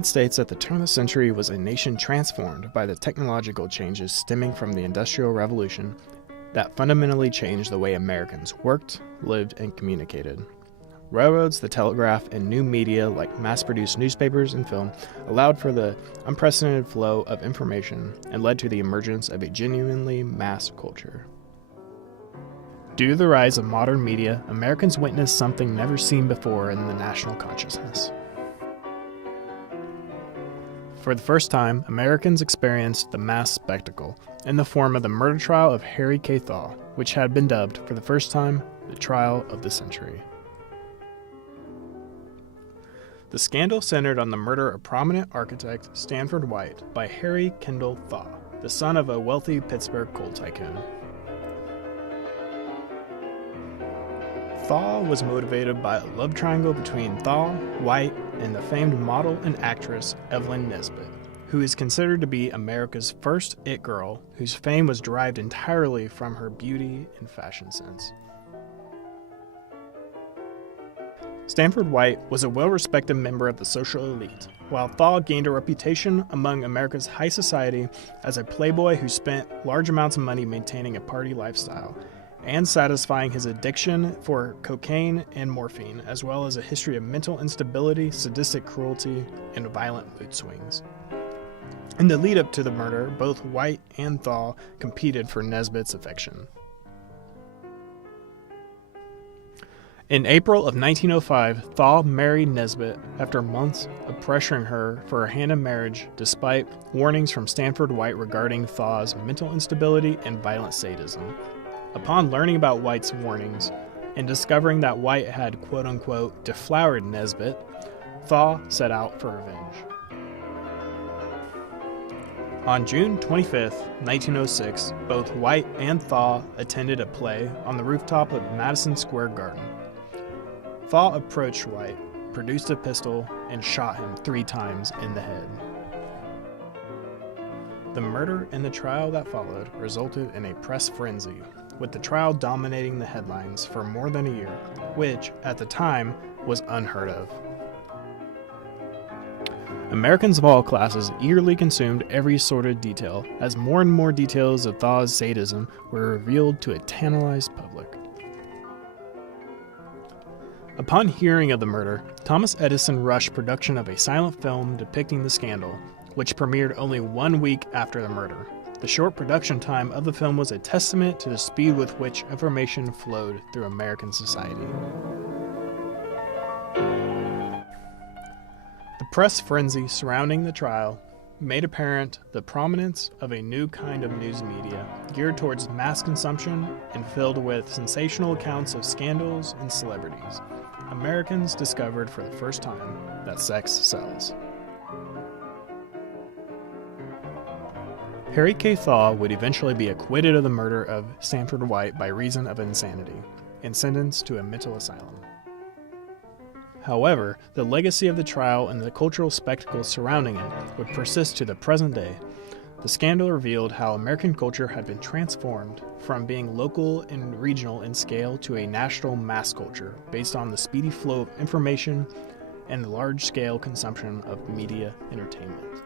United States at the turn of the century was a nation transformed by the technological changes stemming from the Industrial Revolution that fundamentally changed the way Americans worked, lived, and communicated. Railroads, the telegraph, and new media like mass-produced newspapers and film allowed for the unprecedented flow of information and led to the emergence of a genuinely mass culture. Due to the rise of modern media, Americans witnessed something never seen before in the national consciousness. For the first time, Americans experienced the mass spectacle in the form of the murder trial of Harry K. Thaw, which had been dubbed, for the first time, the trial of the century. The scandal centered on the murder of prominent architect Stanford White by Harry Kendall Thaw, the son of a wealthy Pittsburgh coal tycoon. Thaw was motivated by a love triangle between Thaw, White, and the famed model and actress Evelyn Nesbit, who is considered to be America's first it girl, whose fame was derived entirely from her beauty and fashion sense. Stanford White was a well-respected member of the social elite, while Thaw gained a reputation among America's high society as a playboy who spent large amounts of money maintaining a party lifestyle and satisfying his addiction for cocaine and morphine, as well as a history of mental instability, sadistic cruelty, and violent mood swings. In the lead-up to the murder, both White and Thaw competed for Nesbit's affection. In April of 1905, Thaw married Nesbit after months of pressuring her for a hand in marriage, despite warnings from Stanford White regarding Thaw's mental instability and violent sadism. Upon learning about White's warnings and discovering that White had quote-unquote deflowered Nesbit, Thaw set out for revenge. On June 25, 1906, both White and Thaw attended a play on the rooftop of Madison Square Garden. Thaw approached White, produced a pistol, and shot him 3 times in the head. The murder and the trial that followed resulted in a press frenzy, with the trial dominating the headlines for more than a year, which, at the time, was unheard of. Americans of all classes eagerly consumed every sordid detail, as more and more details of Thaw's sadism were revealed to a tantalized public. Upon hearing of the murder, Thomas Edison rushed production of a silent film depicting the scandal, which premiered only 1 week after the murder. The short production time of the film was a testament to the speed with which information flowed through American society. The press frenzy surrounding the trial made apparent the prominence of a new kind of news media geared towards mass consumption and filled with sensational accounts of scandals and celebrities. Americans discovered for the first time that sex sells. Harry K. Thaw would eventually be acquitted of the murder of Stanford White by reason of insanity and sentenced to a mental asylum. However, the legacy of the trial and the cultural spectacle surrounding it would persist to the present day. The scandal revealed how American culture had been transformed from being local and regional in scale to a national mass culture based on the speedy flow of information and the large-scale consumption of media entertainment.